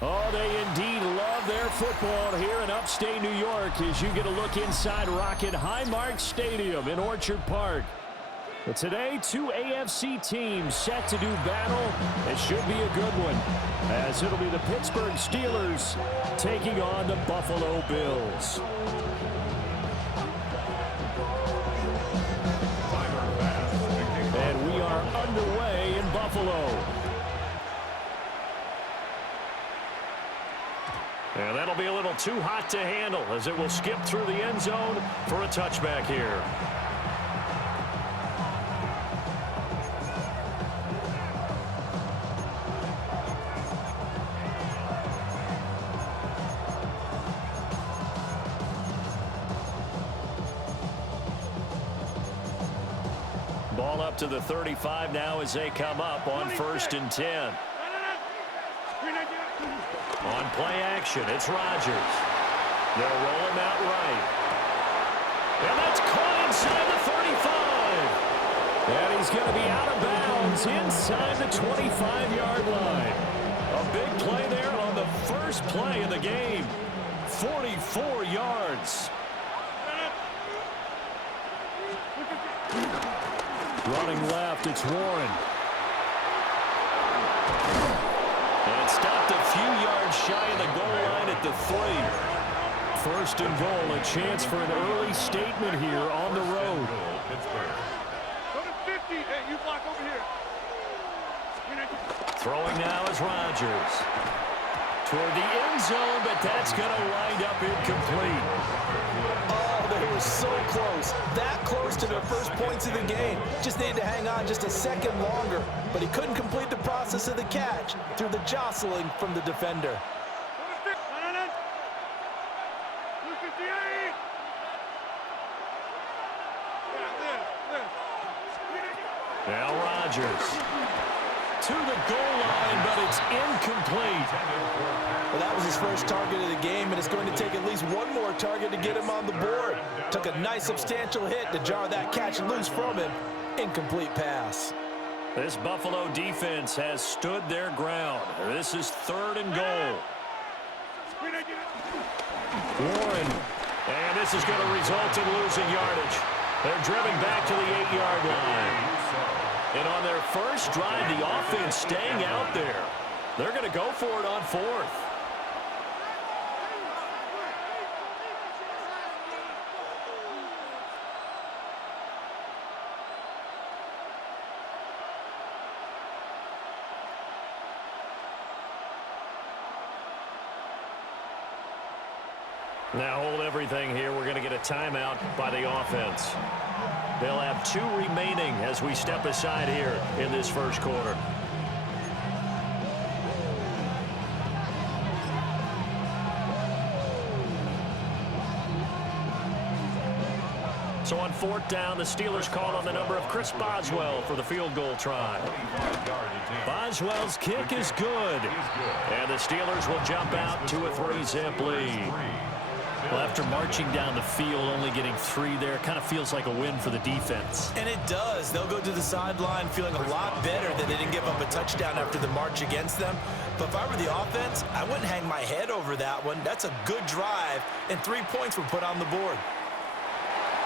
Oh, they indeed love their football here in upstate New York as you get a look inside Rocket Highmark Stadium in Orchard Park. But today, two AFC teams set to do battle. It should be a good one, as it'll be the Pittsburgh Steelers taking on the Buffalo Bills. And we are underway in Buffalo. And that'll be a little too hot to handle as it will skip through the end zone for a touchback here. Ball up to the 35 now as they come up on 1st and 10. On play action, it's Rodgers. They'll roll him out right. And that's caught inside the 35. And he's going to be out of bounds inside the 25-yard line. A big play there on the first play of the game. 44 yards. Running left, it's Warren. And stopped a few yards shy of the goal line at the 3. 1st and goal, a chance for an early statement here on the road. Go to 50. Hey, you block over here. Throwing now is Rodgers. Toward the end zone, but that's going to wind up incomplete. Oh, they were so close. That close to their first points of the game. Just needed to hang on just a second longer. But he couldn't complete the process of the catch through the jostling from the defender. Now Rodgers to the goal line, but it's incomplete. Well, that was his first target of the game, and it's going to take at least one more target to get him on the board. Took a nice substantial hit to jar that catch loose from him. Incomplete pass. This Buffalo defense has stood their ground. This is 3rd and goal. Warren, and this is going to result in losing yardage. They're driven back to the 8-yard line. And on their first drive, the offense staying out there. They're going to go for it on 4th. Now hold everything here. We're going to get a timeout by the offense. They'll have 2 remaining as we step aside here in this first quarter. So on 4th down, the Steelers call on the number of Chris Boswell for the field goal try. Boswell's kick is good. And the Steelers will jump out to a 3-zip lead. Well, after marching down the field, only getting 3 there, kind of feels like a win for the defense. And it does. They'll go to the sideline feeling a lot better that they didn't give up a touchdown after the march against them. But if I were the offense, I wouldn't hang my head over that one. That's a good drive, and 3 points were put on the board.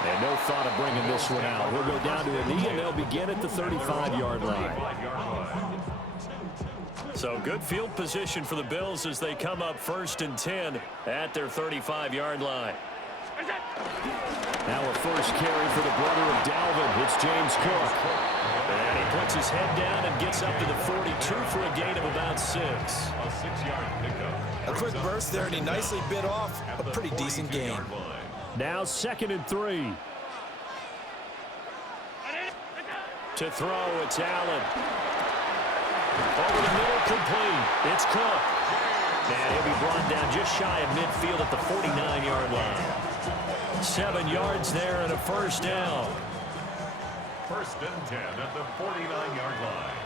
And no thought of bringing this one out. We'll go down to a knee, and they'll begin at the 35-yard line. So good field position for the Bills as they come up 1st and 10 at their 35-yard line. Now a first carry for the brother of Dalvin. It's James Cook. And he puts his head down and gets up to the 42 for a gain of about 6. A 6-yard pickup. A quick burst there, and he nicely bit off a pretty decent gain. Now 2nd and 3. To throw, it's Allen. Over the middle, complete. It's Cook. And he'll be brought down just shy of midfield at the 49-yard line. 7 yards there and a first down. 1st and 10 at the 49-yard line.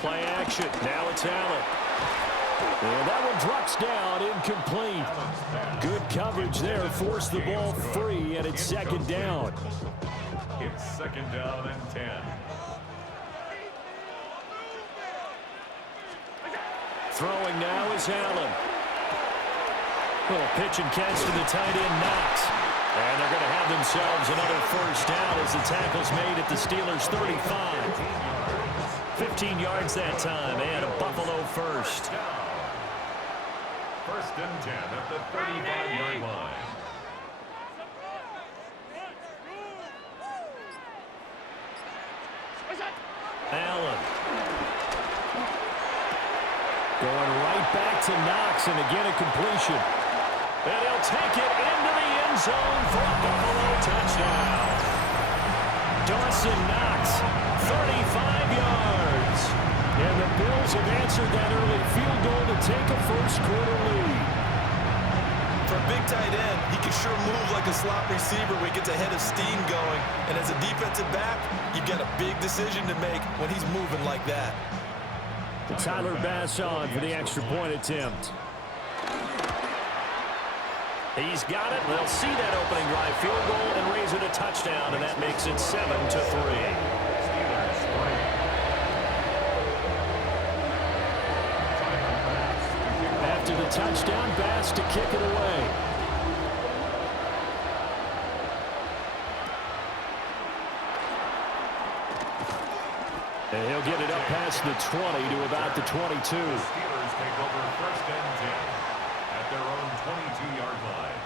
Play action. Now it's Allen. And that one drops down, incomplete. Good coverage there, forced the ball free, and it's 2nd down. It's 2nd down and 10. Throwing now is Allen. Little pitch and catch to the tight end, Knox. And they're going to have themselves another first down as the tackle's made at the Steelers' 35. 15 yards that time, and a Buffalo first. First and 10 at the 35-yard line. Allen. Going right back to Knox, and again a completion. And he'll take it into the end zone for a Buffalo touchdown. Dawson Knox, 35 yards. And the Bills have answered that early field goal to take a first-quarter lead. For a big tight end, he can sure move like a slot receiver when he gets a head of steam going. And as a defensive back, you've got a big decision to make when he's moving like that. Tyler Bass on for the extra point attempt. He's got it. They'll see that opening drive field goal and raise it a touchdown, and that makes it 7-3. After the touchdown, Bass to kick it away. And he'll get it up past the 20 to about the 22. The Steelers take over first and 10 at their own 22-yard line.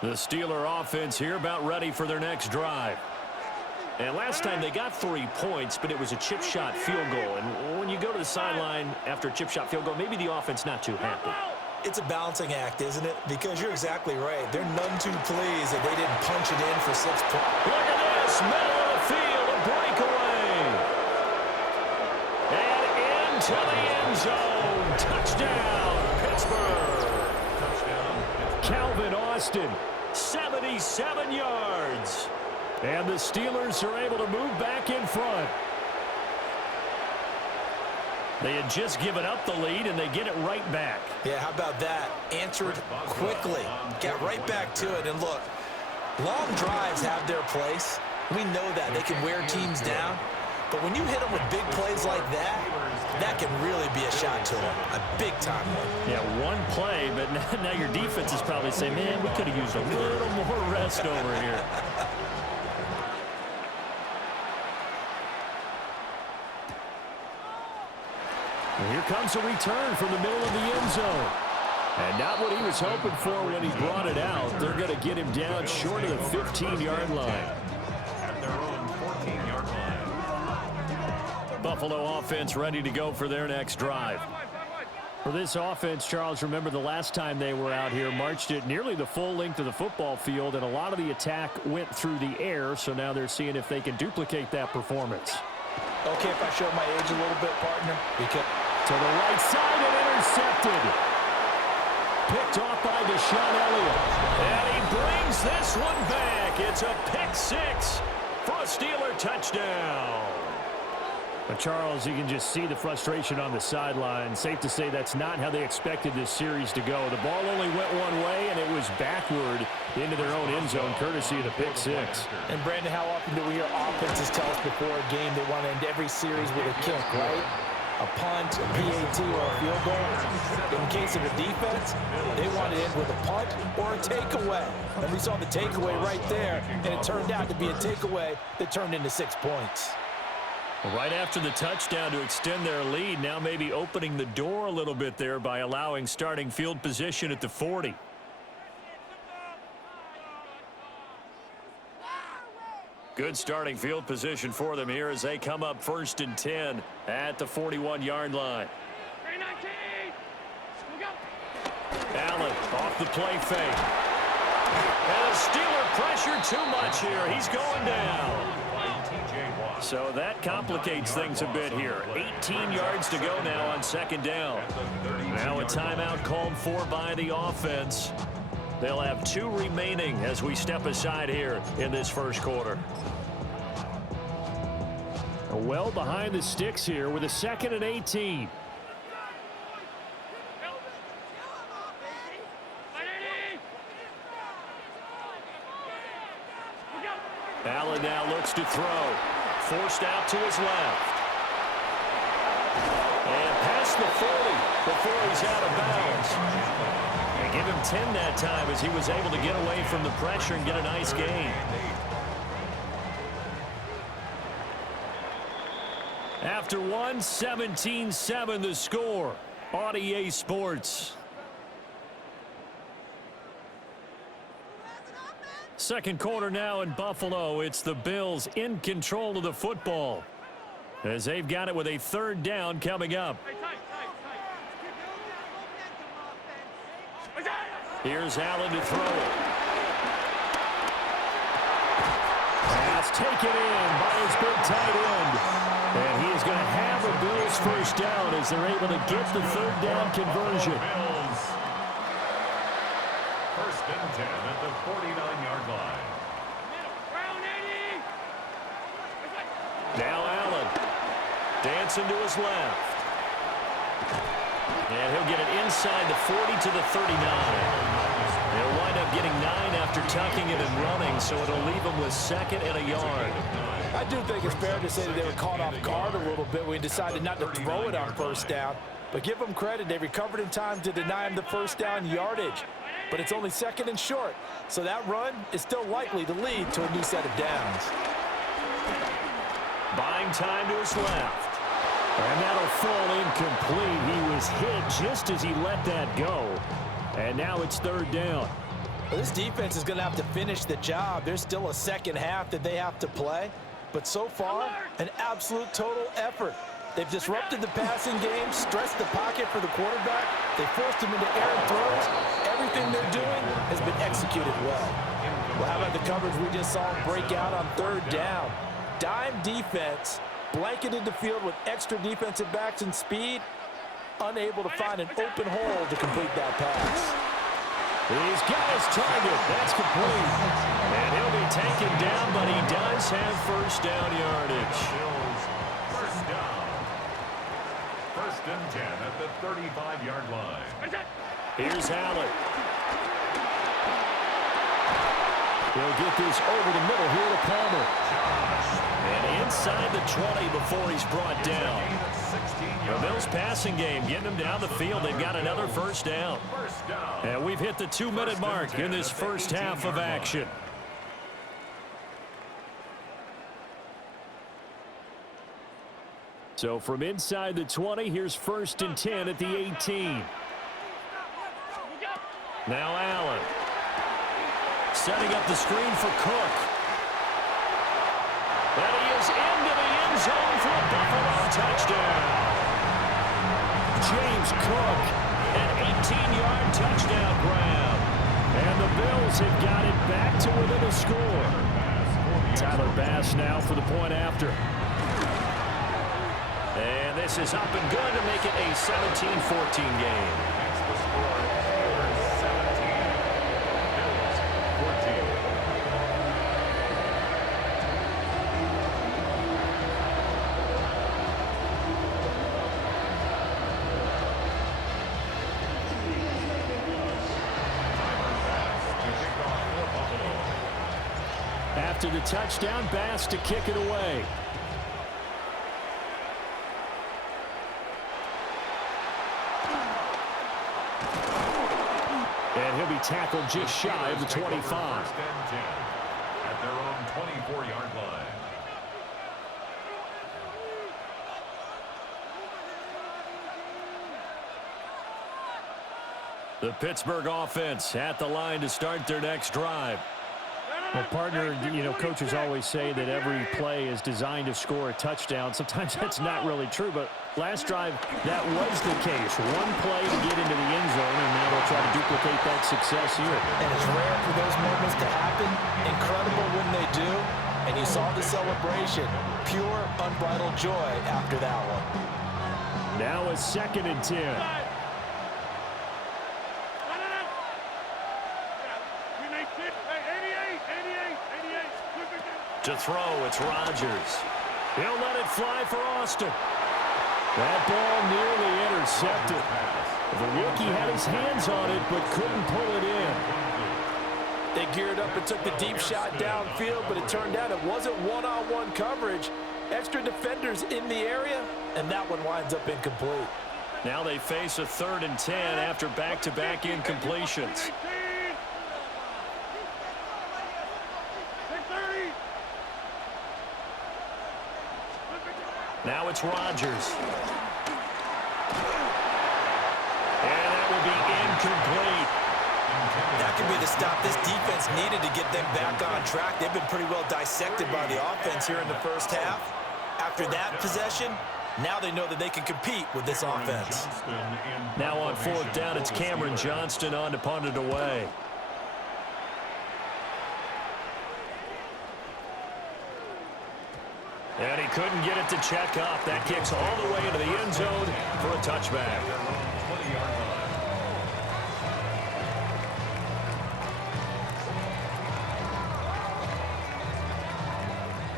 The Steeler offense here about ready for their next drive. And last time they got 3 points, but it was a chip shot field goal. And when you go to the sideline after a chip shot field goal, maybe the offense not too happy. It's a balancing act, isn't it? Because you're exactly right. They're none too pleased that they didn't punch it in for 6 points. Look at this, middle of the field, a breakaway. And into the end zone. Touchdown, Pittsburgh. Calvin Austin, 77 yards. And the Steelers are able to move back in front. They had just given up the lead, and they get it right back. Yeah, how about that? Answered quickly. Got right back to it. And look, long drives have their place. We know that. They can wear teams down. But when you hit them with big plays like that, that can really be a shot to them. A big-time one. Yeah, one play, but now your defense is probably saying, man, we could have used a little more rest over here. And here comes a return from the middle of the end zone. And not what he was hoping for when he brought it out. They're going to get him down short of the 15-yard line. At their own 14-yard line. Buffalo offense ready to go for their next drive. For this offense, Charles, remember the last time they were out here, marched it nearly the full length of the football field, and a lot of the attack went through the air, so now they're seeing if they can duplicate that performance. Okay, if I show my age a little bit, partner. Because to the right side and intercepted. Picked off by Deshaun Elliott. And he brings this one back. It's a pick six for a Steeler touchdown. But Charles, you can just see the frustration on the sideline. Safe to say that's not how they expected this series to go. The ball only went one way, and it was backward into their own end zone, courtesy of the pick six. And, Brandon, how often do we hear offenses tell us before a game they want to end every series with a kick, right? A punt, a PAT, or a field goal. In case of a defense, they want to end with a punt or a takeaway. And we saw the takeaway right there, and it turned out to be a takeaway that turned into 6 points. Right after the touchdown to extend their lead, now maybe opening the door a little bit there by allowing starting field position at the 40. Good starting field position for them here as they come up 1st and 10 at the 41-yard line. Allen off the play fake. And the Steeler pressure too much here. He's going down. So that complicates things a bit here. 18 yards to go now on 2nd down. Now a timeout called for by the offense. They'll have 2 remaining as we step aside here in this first quarter. Well behind the sticks here with a 2nd and 18. Allen now looks to throw. Forced out to his left. And past the 40 before he's out of bounds. And give him 10 that time as he was able to get away from the pressure and get a nice gain. After one, 17-7 the score on EA Sports. Second quarter now in Buffalo. It's the Bills in control of the football as they've got it with a third down coming up. Here's Allen to throw it. Pass taken in by his big tight end. And he is going to have a Bills first down as they're able to get the third down conversion. First and 10 at the 49-yard line. Now Allen dancing to his left. And he'll get it inside the 40 to the 39. He'll wind up getting 9 after tucking it and running, so it'll leave him with second and a yard. I do think it's fair to say that they were caught off guard a little bit when we decided not to throw it on first down. But give them credit, they recovered in time to deny him the first down yardage. But it's only second and short, so that run is still likely to lead to a new set of downs. Buying time to his left. And that'll fall incomplete. He was hit just as he let that go. And now it's third down. Well, this defense is going to have to finish the job. There's still a second half that they have to play. But so far, an absolute total effort. They've disrupted the passing game, stressed the pocket for the quarterback. They forced him into errant throws. Everything they're doing has been executed well. Well, how about the coverage we just saw him break out on third down? Dime defense, blanketed the field with extra defensive backs and speed, unable to find an open hole to complete that pass. He's got his target. That's complete. And he'll be taken down, but he does have first down yardage. First down. First and 10 at the 35-yard line. Here's Allen. He'll get this over the middle here to Palmer. And inside the 20 before he's brought down. The Bills passing game getting them down the field. They've got another first down. And we've hit the 2-minute mark in this first half of action. So from inside the 20, here's first and 10 at the 18. Now Allen. Setting up the screen for Cook. And he is into the end zone for a Buffalo touchdown. James Cook, an 18-yard touchdown grab. And the Bills have got it back to within a score. Tyler Bass now for the point after. And this is up and good to make it a 17-14 game. After the touchdown, Bass to kick it away. And he'll be tackled just shy of the 25. First and 10 at their own 24-yard line. The Pittsburgh offense at the line to start their next drive. Well, partner, you know, coaches always say that every play is designed to score a touchdown. Sometimes that's not really true, but last drive, that was the case. One play to get into the end zone, and now they'll try to duplicate that success here. And it's rare for those moments to happen. Incredible when they do. And you saw the celebration. Pure, unbridled joy after that one. Now a second and 10. To throw, it's Rodgers. He'll let it fly for Austin. That ball nearly intercepted. The rookie had his hands on it, but couldn't pull it in. They geared up and took the deep shot downfield, but it turned out it wasn't one-on-one coverage. Extra defenders in the area, and that one winds up incomplete. Now they face a 3rd and 10 after back-to-back incompletions. Now it's Rodgers. And that will be incomplete. That could be the stop this defense needed to get them back on track. They've been pretty well dissected by the offense here in the first half. After that possession, now they know that they can compete with this offense. Now on 4th down, it's Cameron Johnston on to punt it away. And he couldn't get it to check up. That kicks all the way into the end zone for a touchback.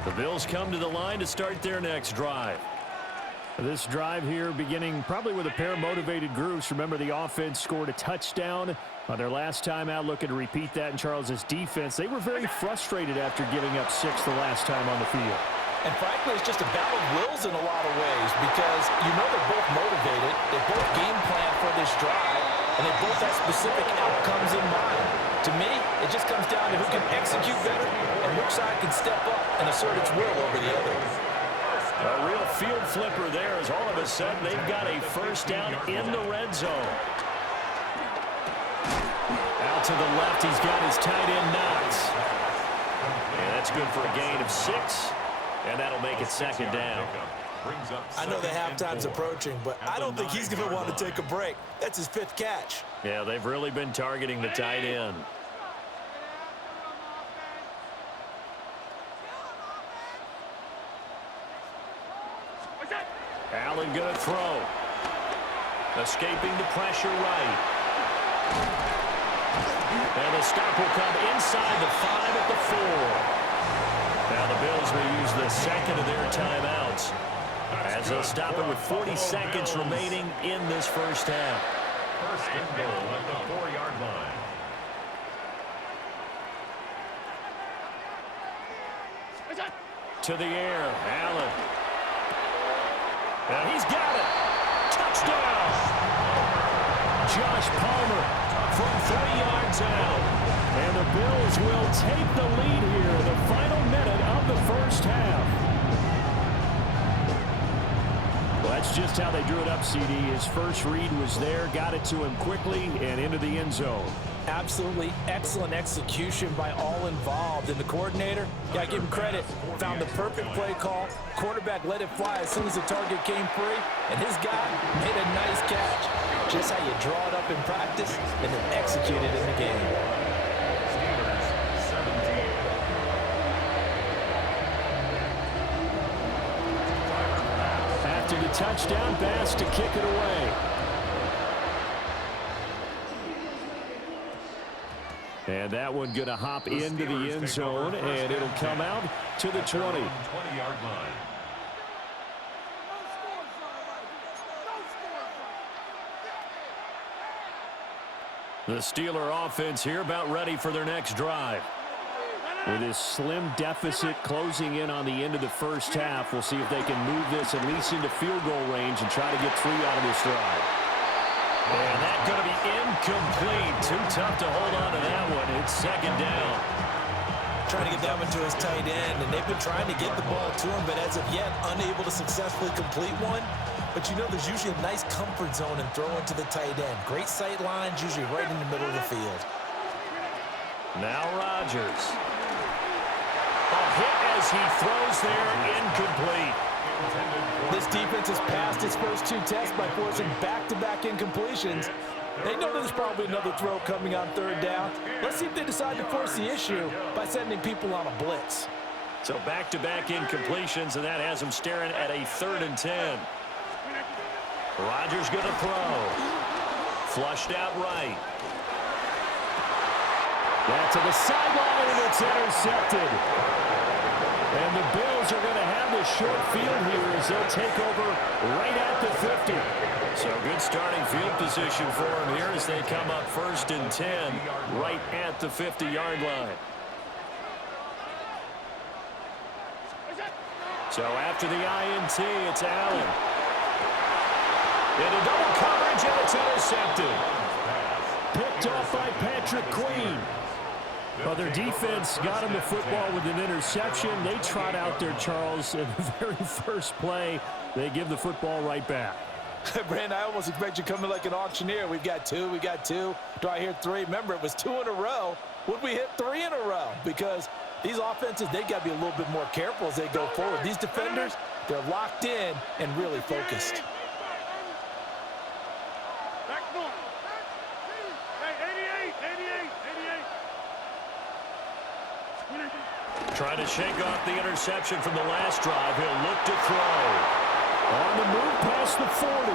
The Bills come to the line to start their next drive. This drive here beginning probably with a pair of motivated groups. Remember, the offense scored a touchdown on their last time out, looking to repeat that in Charles's defense. They were very frustrated after giving up 6 the last time on the field. And frankly, it's just a battle of wills in a lot of ways because you know they're both motivated. They both game plan for this drive, and they both have specific outcomes in mind. To me, it just comes down to who can execute better and which side can step up and assert its will over the other. A real field flipper there as all of a sudden they've got a 1st down in the red zone. Out to the left, he's got his tight end Knox. And that's good for a gain of 6. And that'll make it 2nd down. I know the halftime's approaching, but I don't think he's going to want to take a break. That's his 5th catch. Yeah, they've really been targeting the tight end. Allen going to throw. Escaping the pressure right. And the stop will come inside the 5 at the 4. Now the Bills will use the 2nd of their timeouts as they'll stop it with 40 seconds remaining in this first half. 1st and goal at the 4-yard line. To the air, Allen. And he's got it. Touchdown. Josh Palmer from 3 yards out. And the Bills will take the lead here, the final minute of the first half. Well, that's just how they drew it up, CD. His first read was there, got it to him quickly, and into the end zone. Absolutely excellent execution by all involved. And the coordinator, got to give him credit, found the perfect play call. Quarterback let it fly as soon as the target came free, and his guy made a nice catch. Just how you draw it up in practice and then execute it in the game. After the touchdown pass to kick it away. And that one going to hop into the end zone, and it'll come out to the 20. 20-yard line. The Steeler offense here about ready for their next drive. With this slim deficit closing in on the end of the first half, we'll see if they can move this at least into field goal range and try to get 3 out of this drive. And that's going to be incomplete. Too tough to hold on to that one. It's 2nd down. Trying to get that one to his tight end, and they've been trying to get the ball to him, but as of yet, unable to successfully complete one. But you know there's usually a nice comfort zone in throwing to the tight end. Great sight lines, usually right in the middle of the field. Now Rodgers. A hit as he throws there, incomplete. This defense has passed its first 2 tests by forcing back-to-back incompletions. They know there's probably another throw coming on 3rd down. Let's see if they decide to force the issue by sending people on a blitz. So back-to-back incompletions, and that has them staring at a 3rd and 10. Rodgers going to throw. Flushed out right. Back to the sideline, and it's intercepted. And the Bills are going to have the short field here as they'll take over right at the 50. So good starting field position for them here as they come up 1st and 10 right at the 50-yard line. So after the INT, it's Allen. Into double coverage, and it's intercepted. Picked off by Patrick Queen. Well, their defense got him the football with an interception. They trot out there, Charles, in the very first play. They give the football right back. Brandon, I almost expect you coming like an auctioneer. We've got two. Do I hear three? Remember, it was 2 in a row. Would we hit 3 in a row? Because these offenses, they got to be a little bit more careful as they go forward. These defenders, they're locked in and really focused. Trying to shake off the interception from the last drive. He'll look to throw. On the move past the 40.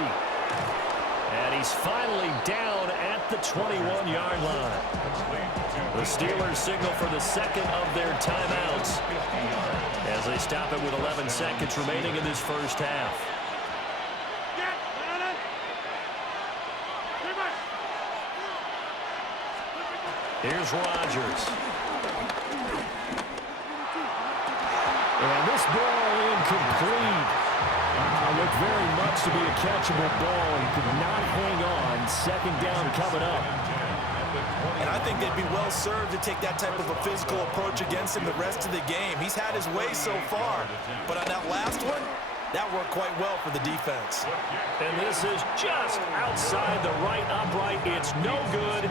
And he's finally down at the 21-yard line. The Steelers signal for the second of their timeouts as they stop it with 11 seconds remaining in this first half. Here's Rodgers. And this ball incomplete. Looked very much to be a catchable ball. He could not hang on. 2nd down coming up. And I think they'd be well served to take that type of a physical approach against him the rest of the game. He's had his way so far. But on that last one, that worked quite well for the defense. And this is just outside the right upright. It's no good.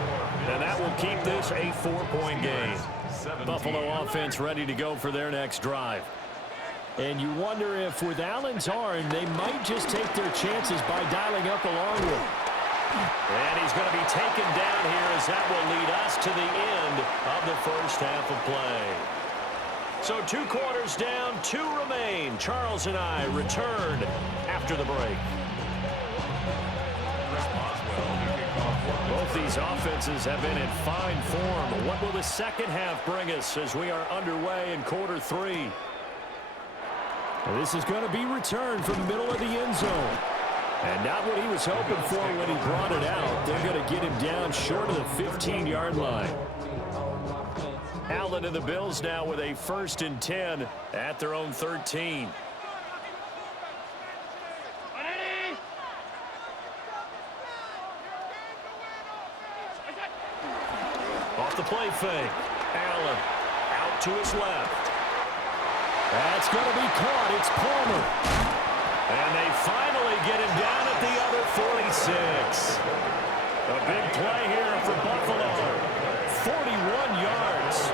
And that will keep this a 4-point game. Buffalo offense ready to go for their next drive. And you wonder if with Allen's arm, they might just take their chances by dialing up a long one. And he's going to be taken down here as that will lead us to the end of the first half of play. So 2 quarters down, 2 remain. Charles and I return after the break. Both these offenses have been in fine form. What will the second half bring us as we are underway in quarter 3? This is going to be returned from the middle of the end zone. And not what he was hoping for when he brought it out. They're going to get him down short of the 15-yard line. Allen and the Bills now with a 1st and 10 at their own 13. Off the play fake. Allen out to his left. That's going to be caught. It's Palmer. And they finally get him down at the other 46. A big play here for Buffalo. 41 yards.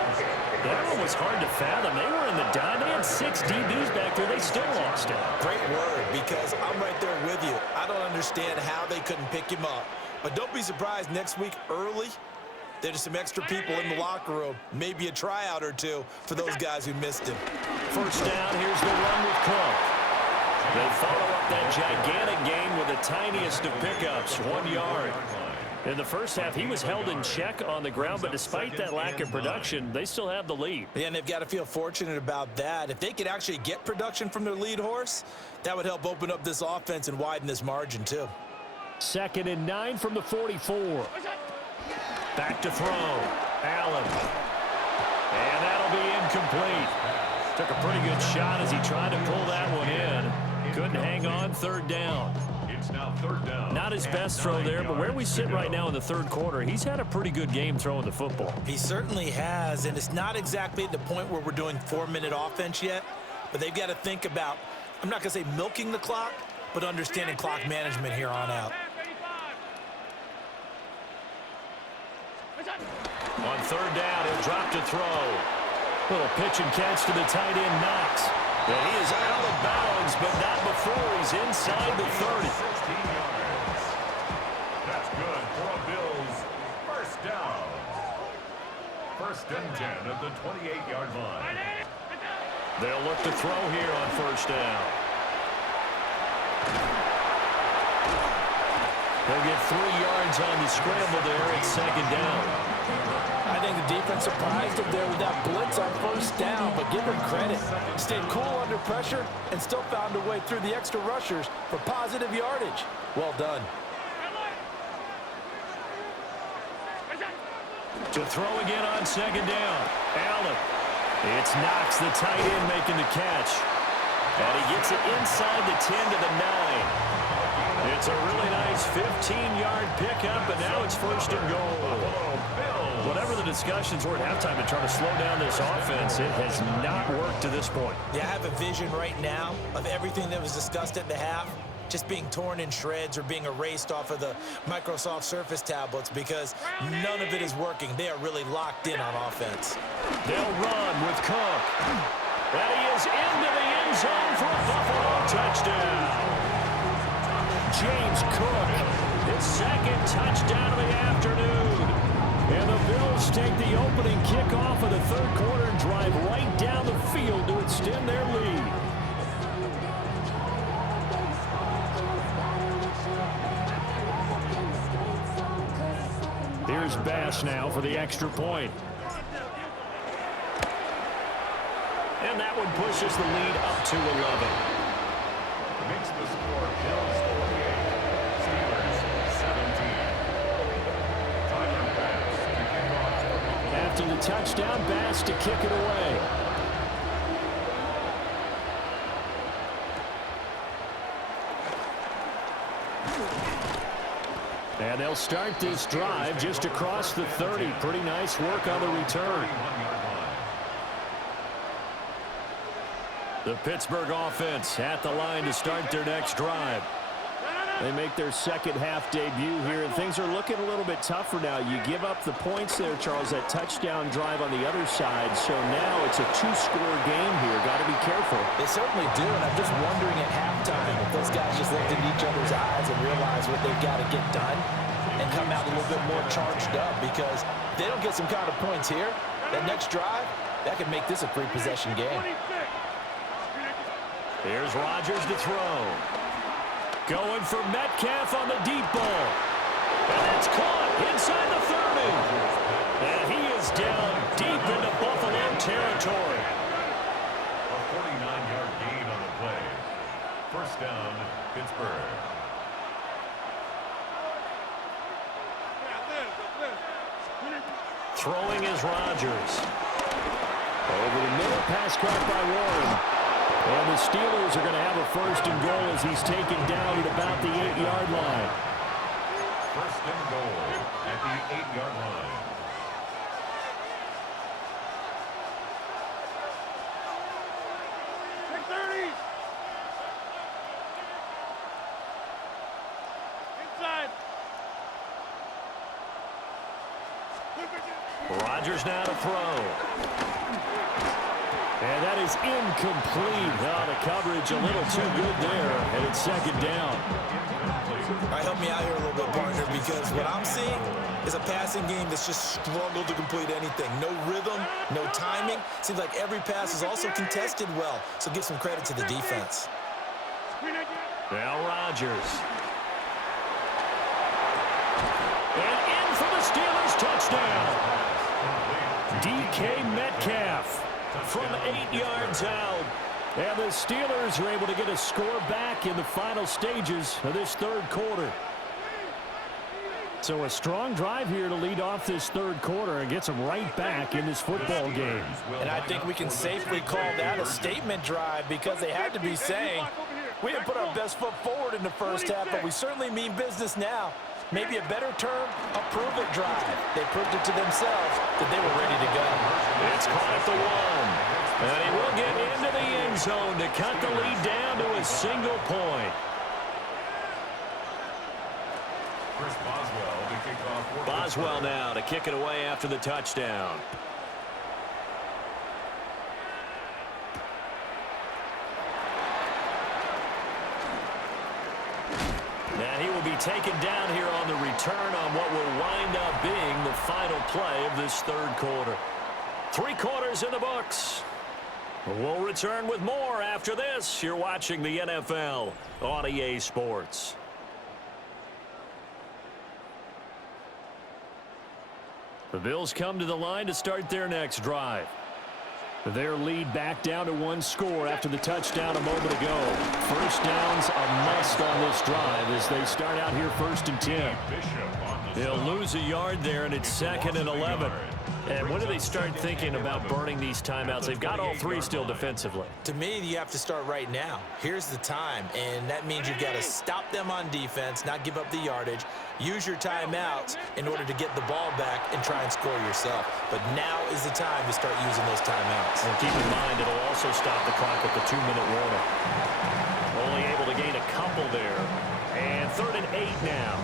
That one was hard to fathom. They were in the dime. They had 6 DBs back there. They still lost it. Great word, because I'm right there with you. I don't understand how they couldn't pick him up. But don't be surprised next week early, there's some extra people in the locker room, maybe a tryout or 2 for those guys who missed him. First down, here's the run with Cook. They follow up that gigantic gain with the tiniest of pickups, 1 yard. In the first half, he was held in check on the ground, but despite that lack of production, they still have the lead. Yeah, and they've got to feel fortunate about that. If they could actually get production from their lead horse, that would help open up this offense and widen this margin too. 2nd and 9 from the 44. Back to throw. Allen. And that'll be incomplete. Took a pretty good shot as he tried to pull that one in. Couldn't hang on. 3rd down. It's now 3rd down. Not his best throw there, but where we sit right now in the 3rd quarter, he's had a pretty good game throwing the football. He certainly has, and it's not exactly at the point where we're doing 4-minute offense yet, but they've got to think about, I'm not going to say milking the clock, but understanding clock management here on out. On 3rd down, he'll drop to throw. Little pitch and catch to the tight end, Knox. And he is out of bounds, but not before he's inside the 30. 16 yards. That's good for a Bills first down. 1st and 10 at the 28-yard line. They'll look to throw here on 1st down. They'll get 3 yards on the scramble there at 2nd down. I think the defense surprised him there with that blitz on 1st down, but give him credit. Stayed cool under pressure and still found a way through the extra rushers for positive yardage. Well done. To throw again on second down. Allen. It's Knox, the tight end, making the catch. And he gets it inside the 10 to the 9. It's a really nice 15-yard pickup, and now it's first and goal. Whatever the discussions were at halftime to try to slow down this offense, it has not worked to this point. Yeah, I have a vision right now of everything that was discussed at the half just being torn in shreds or being erased off of the Microsoft Surface tablets because none of it is working. They are really locked in on offense. They'll run with Cook. And he is into the end zone for a Buffalo touchdown. James Cook, his second touchdown of the afternoon. And the Bills take the opening kickoff of the third quarter and drive right down the field to extend their lead. Here's Bass now for the extra point. And that one pushes the lead up to 11. Makes the score Bills 48, Steelers 17. Tyler Bass to kick off for Buffalo. After the touchdown, Bass to kick it away. And they'll start this drive just across the 30. Pretty nice work on the return. The Pittsburgh offense at the line to start their next drive. They make their second half debut here, and things are looking a little bit tougher now. You give up the points there, Charles, that touchdown drive on the other side. So now it's a two-score game here. Got to be careful. They certainly do, and I'm just wondering at halftime if those guys just looked in each other's eyes and realized what they've got to get done and come out a little bit more charged up, because if they don't get some kind of points here, that next drive, that could make this a three-possession game. Here's Rodgers to throw. Going for Metcalf on the deep ball. And it's caught inside the 30. And he is down deep into Buffalo territory. A 49-yard gain on the play. First down, Pittsburgh. Throwing is Rodgers. Over the middle, pass caught by Warren. And the Steelers are going to have a first and goal as he's taken down at about the 8-yard line. First and goal at the 8-yard line. Rodgers now to throw. And that is incomplete. Oh, the coverage a little too good there, and it's second down. All right, help me out here a little bit, partner, because what I'm seeing is a passing game that's just struggled to complete anything. No rhythm, no timing. Seems like every pass is also contested well, so give some credit to the defense. Now Rodgers. And in for the Steelers touchdown. DK Metcalf from 8 yards out. And the Steelers are able to get a score back in the final stages of this third quarter. So a strong drive here to lead off this third quarter and gets them right back in this football game. And I think we can safely call that a statement drive, because they had to be saying, we didn't put our best foot forward in the first half, but we certainly mean business now. Maybe a better term, a prove-it drive. They proved it to themselves that they were ready to go. It's caught at the 1. And he will get into the end zone to cut the lead down to a single point. Chris Boswell to kick off. Boswell now to kick it away after the touchdown. And he will be taken down here on the return on what will wind up being the final play of this third quarter. 3 quarters in the books. We'll return with more after this. You're watching the NFL on EA Sports. The Bills come to the line to start their next drive. Their lead back down to one score after the touchdown a moment ago. First down's a must on this drive as they start out here 1st and 10. They'll lose a yard there, and it's 2nd and 11. And when do they start thinking about burning these timeouts? They've got all three still defensively. To me, you have to start right now. Here's the time, and that means you've got to stop them on defense, not give up the yardage, use your timeouts in order to get the ball back and try and score yourself. But now is the time to start using those timeouts. And keep in mind, it'll also stop the clock with the 2-minute warning. Only able to gain a couple there. And 3rd and 8 now.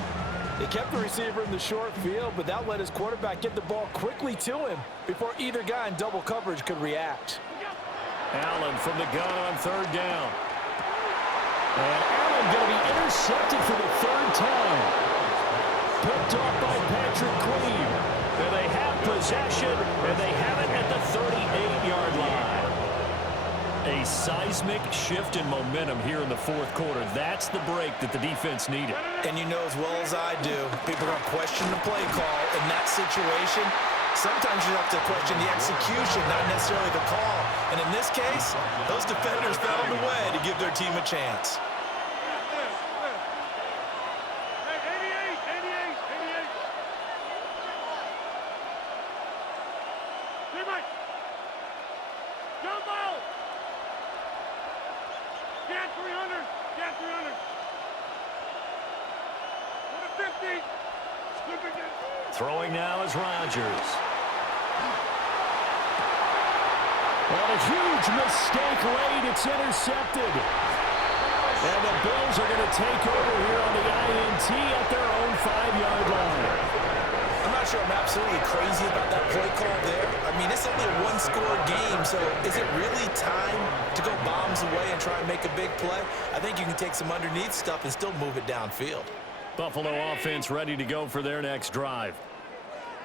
They kept the receiver in the short field, but that let his quarterback get the ball quickly to him before either guy in double coverage could react. Allen from the gun on 3rd down. And Allen going to be intercepted for the 3rd time. Picked off by Patrick Queen. And they have possession, and they have it at the 38-yard line. A seismic shift in momentum here in the 4th quarter. That's the break that the defense needed. And you know as well as I do, people are going to question the play call in that situation. Sometimes you have to question the execution, not necessarily the call. And in this case, those defenders found a way to give their team a chance. Throwing now is Rodgers. And a huge mistake late. It's intercepted. And the Bills are going to take over here on the INT at their own 5-yard line. I'm not sure I'm absolutely crazy about that play call there. I mean, it's only a one-score game, so is it really time to go bombs away and try and make a big play? I think you can take some underneath stuff and still move it downfield. Buffalo offense ready to go for their next drive.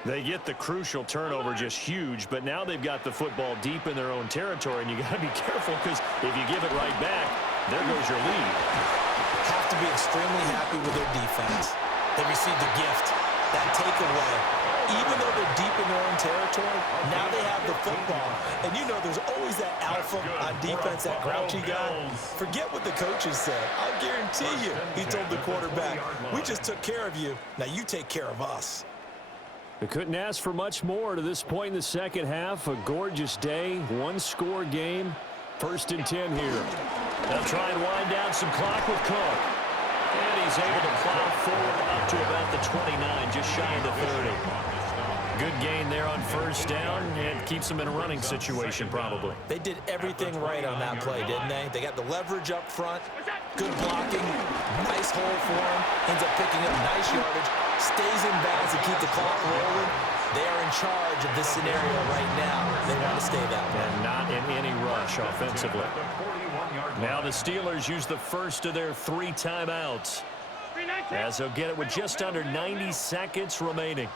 They get the crucial turnover, just huge, but now they've got the football deep in their own territory, and you got to be careful because if you give it right back, there goes your lead. Have to be extremely happy with their defense. They received a gift, that takeaway. Even though they're deep in their own territory, now they have the football. And you know there's always that alpha on defense, that grouchy guy. Forget what the coaches said. I'll guarantee you, he told the quarterback, we just took care of you. Now you take care of us. They couldn't ask for much more to this point in the second half. A gorgeous day, one-score game. 1st and 10 here. They'll try and wind down some clock with Cook. And he's able to plow forward up to about the 29, just shy of the 30. Good gain there on 1st down, and keeps them in a running situation probably. They did everything right on that play, didn't they? They got the leverage up front, good blocking, nice hole for him, ends up picking up nice yardage, stays in bounds to keep the clock rolling. They are in charge of this scenario right now. They want to stay that way. And not in any rush offensively. Now the Steelers use the first of their 3 timeouts, as they'll get it with just under 90 seconds remaining.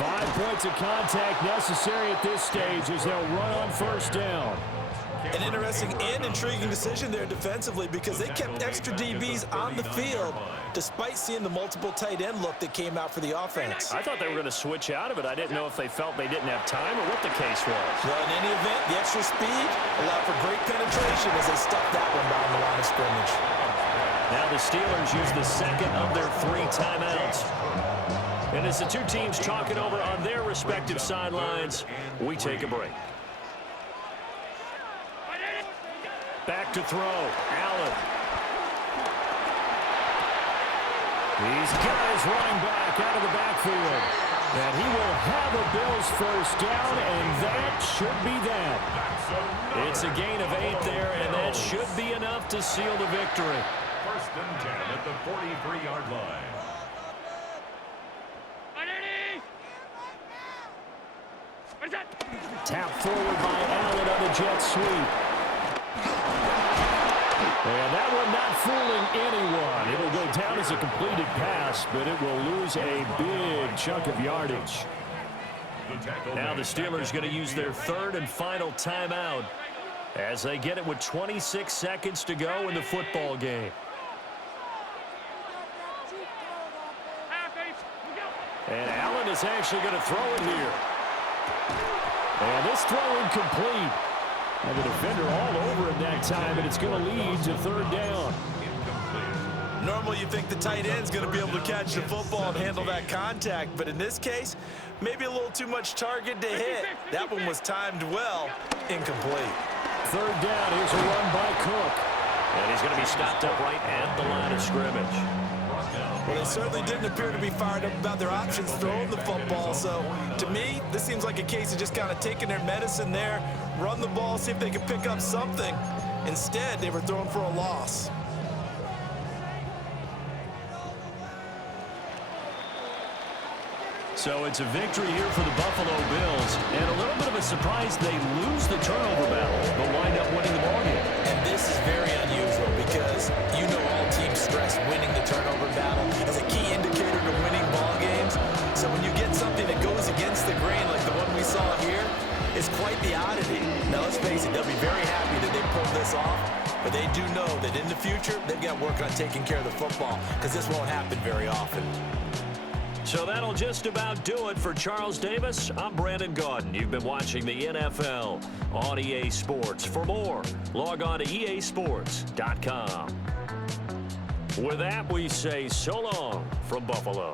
5 points of contact necessary at this stage as they'll run on 1st down. An interesting and intriguing decision there defensively because they kept extra DBs on the field despite seeing the multiple tight end look that came out for the offense. I thought they were going to switch out of it. I didn't know if they felt they didn't have time or what the case was. Well, in any event, the extra speed allowed for great penetration as they stuffed that one down the line of scrimmage. Now the Steelers use the second of their 3 timeouts. And as the two teams talk it over on their respective sidelines, we take a break. Back to throw. Allen. These guys running back out of the backfield. And he will have a Bills 1st down, and that should be that. It's a gain of 8 there, and that should be enough to seal the victory. 1st and 10 at the 43-yard line. Tap forward by Allen on the jet sweep. And that one not fooling anyone. It'll go down as a completed pass, but it will lose a big chunk of yardage. Now the Steelers going to use their 3rd and final timeout as they get it with 26 seconds to go in the football game. And Allen is actually going to throw it here. And this throw incomplete. And the defender all over him that time, and it's going to lead to third down. Normally you think the tight end's going to be able to catch the football and handle that contact, but in this case, maybe a little too much target to hit. That one was timed well. Incomplete. Third down. Here's a run by Cook. And he's going to be stopped up right at the line of scrimmage. Well, they certainly didn't appear to be fired up about their options throwing the football. So, to me, this seems like a case of just kind of taking their medicine there, run the ball, see if they can pick up something. Instead, they were throwing for a loss. So it's a victory here for the Buffalo Bills. And a little bit of a surprise they lose the turnover battle, but wind up winning the ballgame. And this is very unusual because you know all teams stress winning the turnover battle as a key indicator to winning ball games. So when you get something that goes against the grain like the one we saw here, it's quite the oddity. Now let's face it, they'll be very happy that they pulled this off, but they do know that in the future they've got to work on taking care of the football because this won't happen very often. So that'll just about do it for Charles Davis. I'm Brandon Gaudin. You've been watching the NFL on EA Sports. For more, log on to easports.com. With that, we say so long from Buffalo.